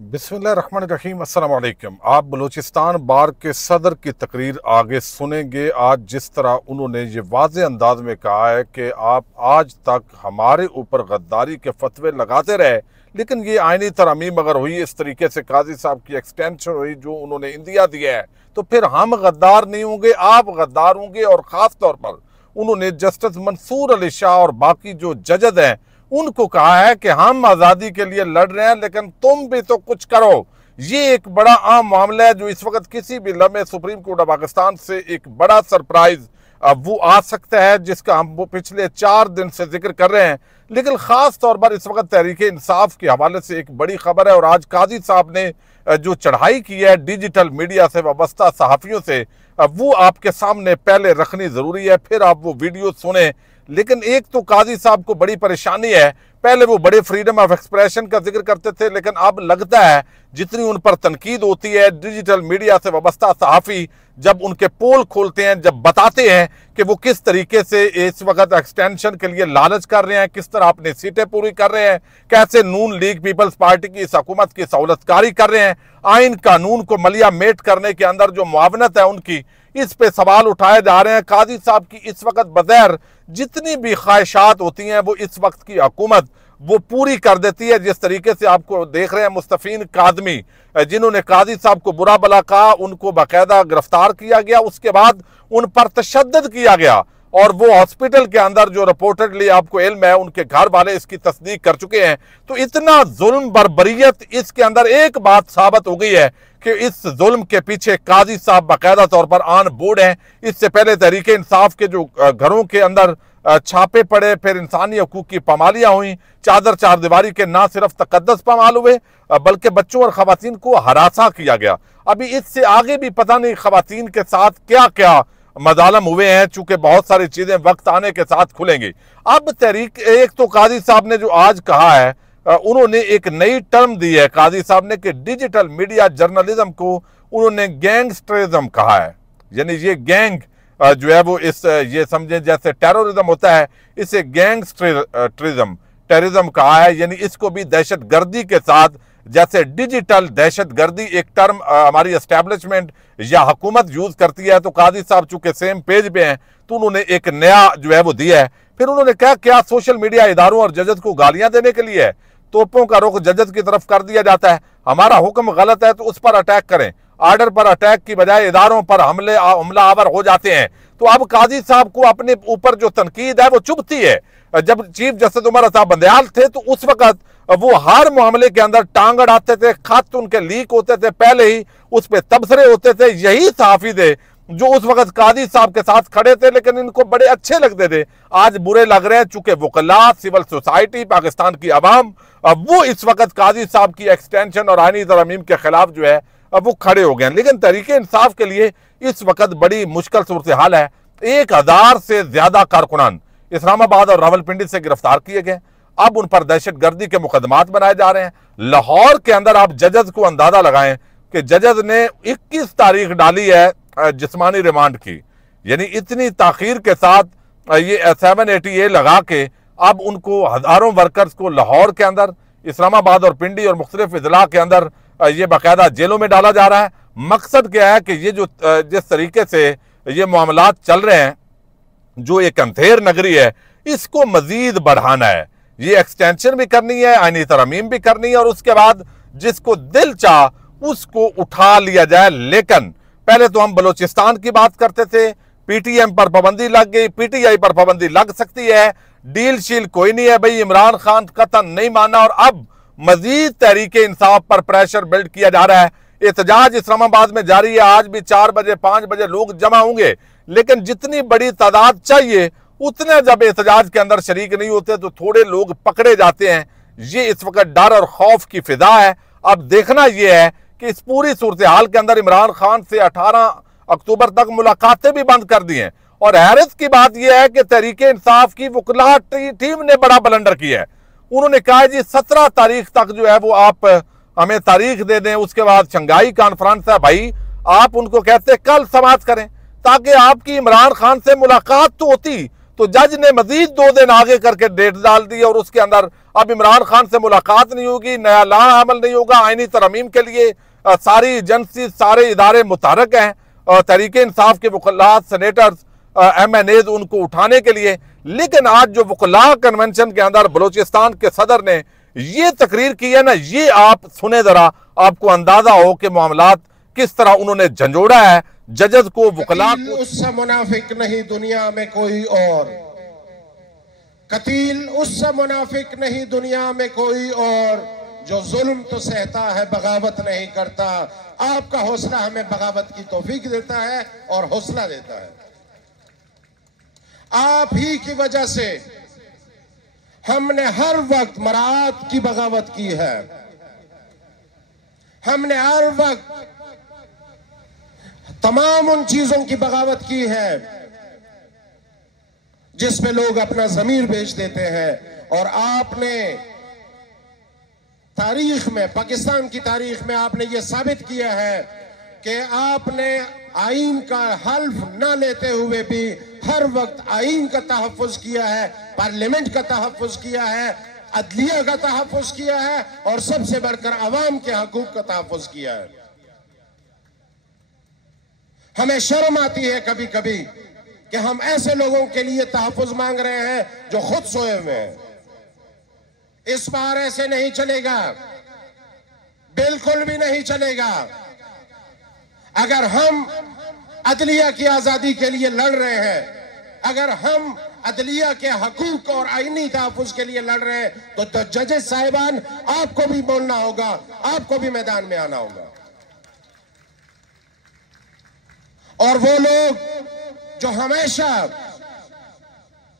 बिस्मिल्लाहिर्रहमानिर्रहीम, अस्सलाम वालेकुम। आप बलूचिस्तान बार के सदर की तकरीर आगे सुनेंगे। आज जिस तरह उन्होंने ये वाज़े अंदाज में कहा है कि आप आज तक हमारे ऊपर गद्दारी के फतवे लगाते रहे, लेकिन ये आईनी तरमीम अगर हुई, इस तरीके से काजी साहब की एक्सटेंशन हुई जो उन्होंने इंदिया दिया है, तो फिर हम गद्दार नहीं होंगे, आप गद्दार होंगे। और ख़ास तौर पर उन्होंने जस्टिस मंसूर अली शाह और बाकी जो जजद हैं उनको कहा है कि हम आज़ादी के लिए लड़ रहे हैं, लेकिन तुम भी तो कुछ करो। ये एक बड़ा आम मामला है जो इस वक्त किसी भी लम्हे सुप्रीम कोर्ट ऑफ पाकिस्तान से एक बड़ा सरप्राइज वो आ सकता है, जिसका हम वो पिछले 4 दिन से जिक्र कर रहे हैं। लेकिन ख़ास तौर पर इस वक्त तहरीक इंसाफ के हवाले से एक बड़ी खबर है, और आज काजी साहब ने जो चढ़ाई की है डिजिटल मीडिया से वाबस्ता सहाफ़ियों से, वो आपके सामने पहले रखनी ज़रूरी है, फिर आप वो वीडियो सुने। लेकिन एक तो काजी साहब को बड़ी परेशानी है, पहले वो बड़े फ्रीडम ऑफ एक्सप्रेशन का जिक्र करते थे, लेकिन अब लगता है जितनी उन पर तनकीद होती है, डिजिटल मीडिया से वाबस्ता सहाफ़ी जब उनके पोल खोलते हैं, जब बताते हैं कि वो किस तरीके से इस वक्त एक्सटेंशन के लिए लालच कर रहे हैं, किस तरह अपनी सीटें पूरी कर रहे हैं, कैसे नून लीग पीपल्स पार्टी की इस हुकूमत की सहूलतकारी कर रहे हैं, आइन कानून को मलिया मेट करने के अंदर जो मुआवनत है उनकी, इस पे सवाल उठाए जा रहे हैं। काजी साहब की इस वक्त बगैर जितनी भी ख्वाहिशात होती हैं वो इस वक्त की हुकूमत वो पूरी कर देती है। जिस तरीके से आपको देख रहे हैं, मुस्तफीन कादमी जिन्होंने काजी साहब को बुरा भला कहा, उनको बाकायदा गिरफ्तार किया गया, उसके बाद उन पर तशद्दुद किया गया, और वो हॉस्पिटल के अंदर जो रिपोर्टेडली आपको इल्म है उनके घर वाले इसकी तस्दीक कर चुके हैं। तो इतना जुल्म बर्बरियत इसके अंदर, एक बात साबित हो गई है कि इस जुल्म के पीछे काजी साहब बाकायदा तौर पर ऑन बोर्ड हैं। इससे पहले तहरीक इंसाफ के जो घरों के अंदर छापे पड़े, फिर इंसानी हकूक की पामालियां हुई, चादर चार दीवारी के ना सिर्फ तकद्दस पामाल हुए बल्कि बच्चों और खवातीन को हरासा किया गया। अभी इससे आगे भी पता नहीं खवातीन के साथ क्या क्या मजालम हुए हैं, चूंकि बहुत सारी चीजें वक्त आने के साथ खुलेंगी। अब तहरीक, एक तो काजी साहब ने जो आज कहा है, उन्होंने एक नई टर्म दी है काजी साहब ने कि डिजिटल मीडिया जर्नलिज्म को उन्होंने गैंगस्टरिज्म कहा है। यानी ये गैंग जो है वो इस ये समझें जैसे टेररिज्म होता है, इसे टेररिज्म कहा है। यानी इसको भी दहशत गर्दी के साथ, जैसे डिजिटल दहशत गर्दी एक टर्म हमारी एस्टेब्लिशमेंट या हुकूमत यूज करती है, तो काजी साहब चूंकि सेम पेज पे हैं तो उन्होंने एक नया जो है वो दिया है। फिर उन्होंने कहा क्या सोशल मीडिया इदारों और जजद को गालियां देने के लिए है? तोपों का रुख जजद की तरफ कर दिया जाता है, हमारा हुक्म गलत है तो उस पर अटैक करें, आर्डर पर अटैक की बजाय इदारों पर हमला आवर हो जाते हैं। तो अब काजी साहब को अपने ऊपर जो तनकीद है वो चुभती है। जब चीफ जस्टिस उमर अता बंदयाल थे तो उस वक्त वो हर मामले के अंदर टांग अड़ाते थे, खत उनके लीक होते थे, पहले ही उस पर तबसरे होते थे। यही सहाफी थे जो उस वक्त काजी साहब के साथ खड़े थे, लेकिन इनको बड़े अच्छे लगते थे, आज बुरे लग रहे हैं, चूंकि वकला, सिविल सोसाइटी, पाकिस्तान की आवाम वो इस वक्त काजी साहब की एक्सटेंशन और आईनी तरमीम के खिलाफ जो है वो खड़े हो गए। लेकिन तहरीक इंसाफ के लिए इस वक्त बड़ी मुश्किल सूरत हाल है। 1000 से ज्यादा कारकुनान इस्लामाबाद और रावलपिंडी से गिरफ्तार किए गए, अब उन पर दहशत गर्दी के मुकदमात बनाए जा रहे हैं। लाहौर के अंदर आप जजद को अंदाजा लगाएं कि जजद ने 21 तारीख डाली है जिस्मानी रिमांड की, यानी इतनी ताखीर के साथ ये 780A लगा के अब उनको हजारों वर्कर्स को लाहौर के अंदर, इस्लामाबाद और पिंडी और मुख्तलिफ इजला के अंदर ये बाकायदा जेलों में डाला जा रहा है। मकसद क्या है कि ये जो जिस तरीके से ये मामलात चल रहे हैं, जो एक अंधेर नगरी है, इसको मजीद बढ़ाना है, ये एक्सटेंशन भी करनी है, आईनी तरमीम भी करनी है, और उसके बाद जिसको दिल चाह उसको उठा लिया जाए। लेकिन पहले तो हम बलूचिस्तान की बात करते थे, पीटीएम पर पाबंदी लग गई, पीटीआई पर पाबंदी लग सकती है, डील शील कोई नहीं है भाई, इमरान खान कतन नहीं माना, और अब मजीद तहरीक इंसाफ पर प्रेशर बिल्ड किया जा रहा है। एहतजाज इस्लामाबाद में जारी है, आज भी 4 बजे 5 बजे लोग जमा होंगे, लेकिन जितनी बड़ी तादाद चाहिए उतने जब एहतजाज के अंदर शरीक नहीं होते तो थोड़े लोग पकड़े जाते हैं। ये इस वक्त डर और खौफ की फिजा है। अब देखना यह है कि इस पूरी सूरत हाल के अंदर इमरान खान से 18 अक्टूबर तक मुलाकातें भी बंद कर दी हैं, और हैरत की बात यह है कि तहरीक इंसाफ की वकला टीम ने बड़ा बलंडर किया है। उन्होंने कहा है जी 17 तारीख तक जो है वो आप हमें तारीख दे दें, उसके बाद शंघाई कॉन्फ्रेंस है भाई, आप उनको कहते कल समाप्त करें ताकि आपकी इमरान खान से मुलाकात तो होती। तो जज ने मजीद 2 दिन आगे करके डेट डाल दी और उसके अंदर अब इमरान खान से मुलाकात नहीं होगी, नया ला अमल नहीं होगा, आईनी तरमीम के लिए सारी एजेंसी, सारे इदारे मुतहरक हैं, तहरीक इंसाफ के वकला, सेनेटर्स, MNAs उनको उठाने के लिए। लेकिन आज जो वकला कन्वेंशन के अंदर बलोचिस्तान के सदर ने ये तकरीर की है ना, ये आप सुने जरा, आपको अंदाजा हो कि मामलात किस तरह उन्होंने झंझोड़ा है जजेस को, वकला को। उससे मुनाफिक नहीं दुनिया में कोई और, कतील उससे मुनाफिक नहीं दुनिया में कोई और, जो जुल्म तो सहता है बगावत नहीं करता। आपका हौसला हमें बगावत की तौफीक देता है और हौसला देता है। आप ही की वजह से हमने हर वक्त मरात की बगावत की है, हमने हर वक्त तमाम उन चीजों की बगावत की है जिस पे लोग अपना जमीर बेच देते हैं। और आपने तारीख में, पाकिस्तान की तारीख में आपने ये साबित किया है कि आपने आईन का हल्फ ना लेते हुए भी हर वक्त आईन का तहफ़्फ़ुज़ किया है, पार्लियामेंट का तहफ़्फ़ुज़ किया है, अदलिया का तहफ़्फ़ुज़ किया है और सबसे बढ़कर अवाम के हकूक का तहफ़्फ़ुज़ किया है। हमें शर्म आती है कभी कभी कि हम ऐसे लोगों के लिए तहफ़्फ़ुज़ मांग रहे हैं जो खुद सोए हुए हैं। इस बार ऐसे नहीं चलेगा, बिल्कुल भी नहीं चलेगा। अगर हम अदलिया की आजादी के लिए लड़ रहे हैं, अगर हम अदलिया के हकूक और आईनी तहफ़्फ़ुज़ के लिए लड़ रहे हैं, तो जजेस साहिबान आपको भी बोलना होगा, आपको भी मैदान में आना होगा। और वो लोग जो हमेशा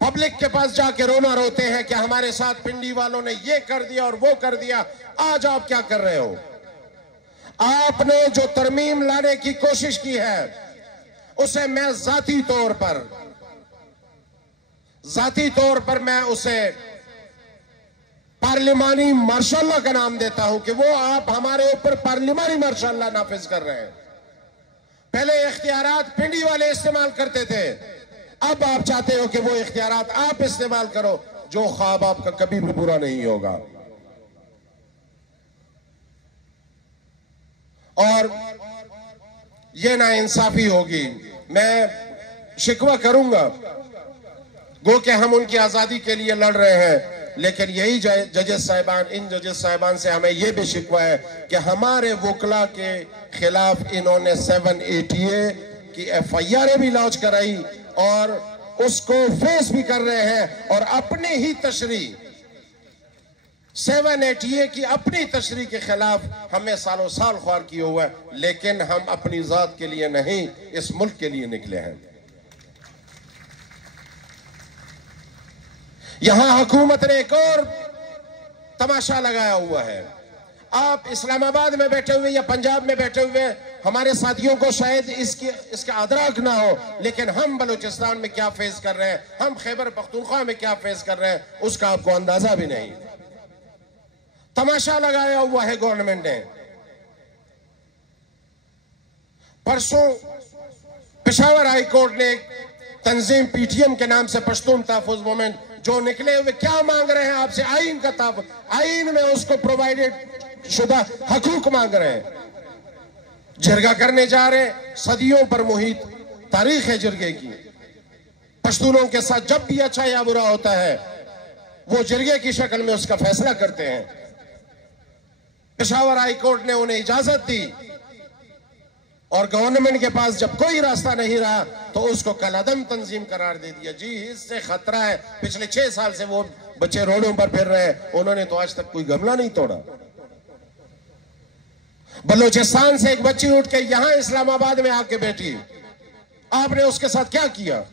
पब्लिक के पास जाके रोना रोते हैं कि हमारे साथ पिंडी वालों ने ये कर दिया और वो कर दिया, आज आप क्या कर रहे हो? आपने जो तरमीम लाने की कोशिश की है उसे मैं जाती तौर पर मैं उसे पार्लिमानी मार्शाल्लाह का नाम देता हूं कि वो आप हमारे ऊपर पार्लिमानी मार्शाल्लाह नाफिज कर रहे हैं। पहले इख्तियारात पिंडी वाले इस्तेमाल करते थे, अब आप चाहते हो कि वो इख्तियारात आप इस्तेमाल करो, जो ख्वाब आपका कभी भी पूरा नहीं होगा। और ये नाइंसाफी होगी। मैं शिकवा करूंगा, गो कि हम उनकी आजादी के लिए लड़ रहे हैं, लेकिन यही जजेस साहिबान, इन जजेस साहिबान से हमें यह भी शिकवा है कि हमारे वकला के खिलाफ इन्होंने 780A की FIR भी लॉन्च कराई और उसको फेस भी कर रहे हैं। और अपनी ही तशरीह 780A की अपनी तशरीह के खिलाफ हमें सालों साल ख्वार किया हुआ है, लेकिन हम अपनी जात के लिए नहीं, इस मुल्क के लिए निकले हैं। यहां हुकूमत ने एक और तमाशा लगाया हुआ है। आप इस्लामाबाद में बैठे हुए या पंजाब में बैठे हुए हमारे साथियों को शायद इसका अदराक ना हो, लेकिन हम बलूचिस्तान में क्या फेस कर रहे हैं, हम खैबर पख्तूनख्वा में क्या फेस कर रहे हैं, उसका आपको अंदाजा भी नहीं। तमाशा लगाया हुआ है गवर्नमेंट ने। परसों पेशावर हाई कोर्ट ने तंजीम PTM के नाम से पश्तून तहफ़्फ़ुज़ मूवमेंट जो निकले हुए क्या मांग रहे हैं आपसे? आईन का तहफ़्फ़ुज़, आईन में उसको प्रोवाइडेड शुदा हकूक मांग रहे हैं। जिरगा करने जा रहे हैं, सदियों पर मुहित तारीख है जिरगे की। पश्तूनों के साथ जब भी अच्छा या बुरा होता है वो जिरगे की शक्ल में उसका फैसला करते हैं। पेशावर हाई कोर्ट ने उन्हें इजाजत दी और गवर्नमेंट के पास जब कोई रास्ता नहीं रहा तो उसको कलअदम तंजीम करार दे दिया। जी, इससे खतरा है। पिछले 6 साल से वो बच्चे रोडों पर फिर रहे हैं, उन्होंने तो आज तक कोई गमला नहीं तोड़ा। बलूचिस्तान से एक बच्ची उठ के यहां इस्लामाबाद में आके बैठी, आपने उसके साथ क्या किया?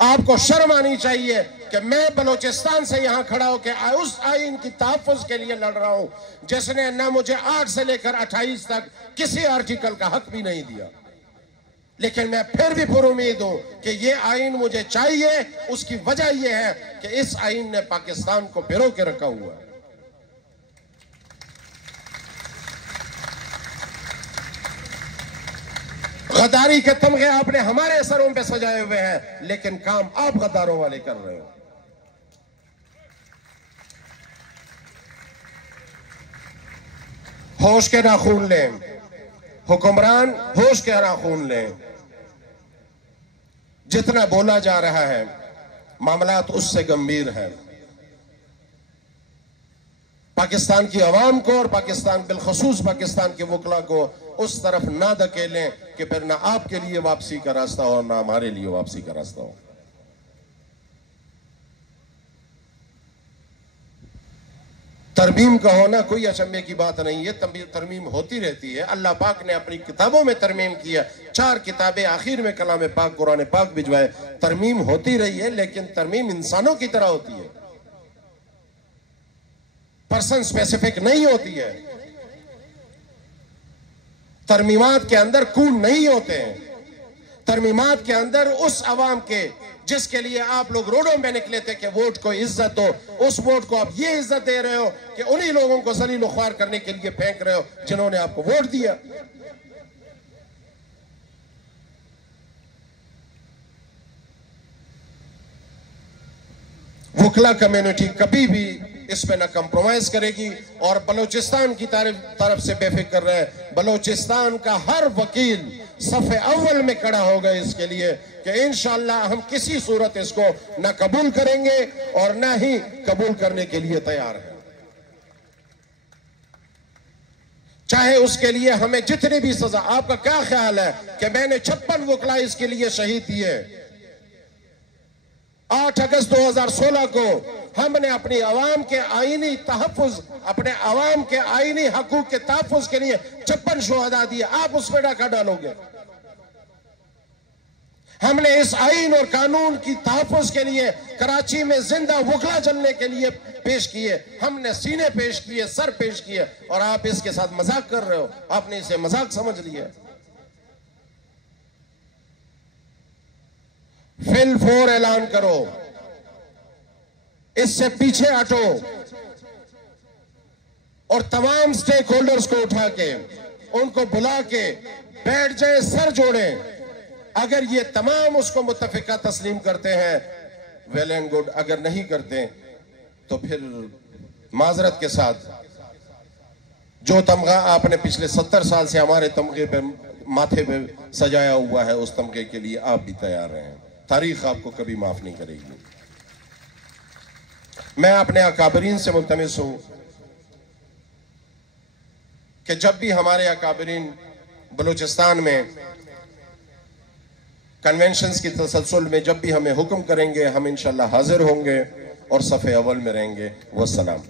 आपको शर्म आनी चाहिए कि मैं बलूचिस्तान से यहां खड़ा होकर उस आईन की तहफ़्फ़ुज़ के लिए लड़ रहा हूं जिसने न मुझे 8 से लेकर 28 तक किसी आर्टिकल का हक भी नहीं दिया, लेकिन मैं फिर भी पुरुमीद हूं कि ये आईन मुझे चाहिए। उसकी वजह यह है कि इस आईन ने पाकिस्तान को पिरो के रखा हुआ है। गद्दारी के तमगे आपने हमारे सरों पे सजाए हुए हैं, लेकिन काम आप गद्दारों वाले कर रहे हो। होश के नाखून लें हुक्मरान, होश के नाखून लें। जितना बोला जा रहा है मामलात उससे गंभीर है। पाकिस्तान की आवाम को और पाकिस्तान बिलखसूस पाकिस्तान के वकला को उस तरफ ना धकेलें कि फिर ना आपके लिए वापसी का रास्ता हो ना हमारे लिए वापसी का रास्ता हो। तरमीम का होना कोई अचंभे की बात नहीं है, तरमीम होती रहती है। अल्लाह पाक ने अपनी किताबों में तरमीम किया, 4 किताबें आखिर में कलाम पाक कुरान पाक भिजवाए। तरमीम होती रही है, लेकिन तरमीम इंसानों की तरह होती है, पर्सन स्पेसिफिक नहीं होती है। तरमीमात के अंदर कून नहीं होते हैं। तरमीमात के अंदर उस अवाम के जिसके लिए आप लोग रोडों में निकले थे कि वोट को इज्जत दो, उस वोट को आप ये इज्जत दे रहे हो कि उन्हीं लोगों को जलील ख्वार करने के लिए फेंक रहे हो जिन्होंने आपको वोट दिया। वकला कम्युनिटी कभी भी इस पे ना कंप्रोमाइज करेगी और बलूचिस्तान की तरफ से बेफिक्र रहे। बलूचिस्तान का हर वकील सफ़े अव्वल में खड़ा होगा इसके लिए कि इंशाअल्लाह हम किसी सूरत इसको ना कबूल करेंगे और ना ही कबूल करने के लिए तैयार हैं, चाहे उसके लिए हमें जितनी भी सजा। आपका क्या ख्याल है कि मैंने 56 वकला इसके लिए शहीद दिए। 8 अगस्त 2016 को हमने अपनी आवाम के आईनी तहफ़्फ़ुज़, अपने आवाम के आईनी हकूक़ के तहफ़्फ़ुज़ के लिए 56 शुहदा दिए। आप उस पर डाका डालोगे? हमने इस आईन और कानून की तहफ़्फ़ुज़ के लिए कराची में जिंदा वकला जलने के लिए पेश किए, हमने सीने पेश किए, सर पेश किए, और आप इसके साथ मजाक कर रहे हो। आपने इसे मजाक समझ लिया। फिल 4 ऐलान करो, इससे पीछे हटो और तमाम स्टेक होल्डर्स को उठा के उनको बुला के बैठ जाए, सर जोड़ें। अगर ये तमाम उसको मुत्तफिका तस्लीम करते हैं वेल एंड गुड, अगर नहीं करते तो फिर माजरत के साथ जो तमगा आपने पिछले 70 साल से हमारे तमगे पे माथे पे सजाया हुआ है उस तमगे के लिए आप भी तैयार रहें। तारीख आपको कभी माफ नहीं करेगी। मैं अपने अकाबरीन से मुल्तमिस हूं कि जब भी हमारे अकाबरीन बलूचिस्तान में कन्वेंशंस की तसलसल में जब भी हमें हुक्म करेंगे हम इंशाअल्लाह हाजिर होंगे और सफ़े अव्वल में रहेंगे। वस्सलाम।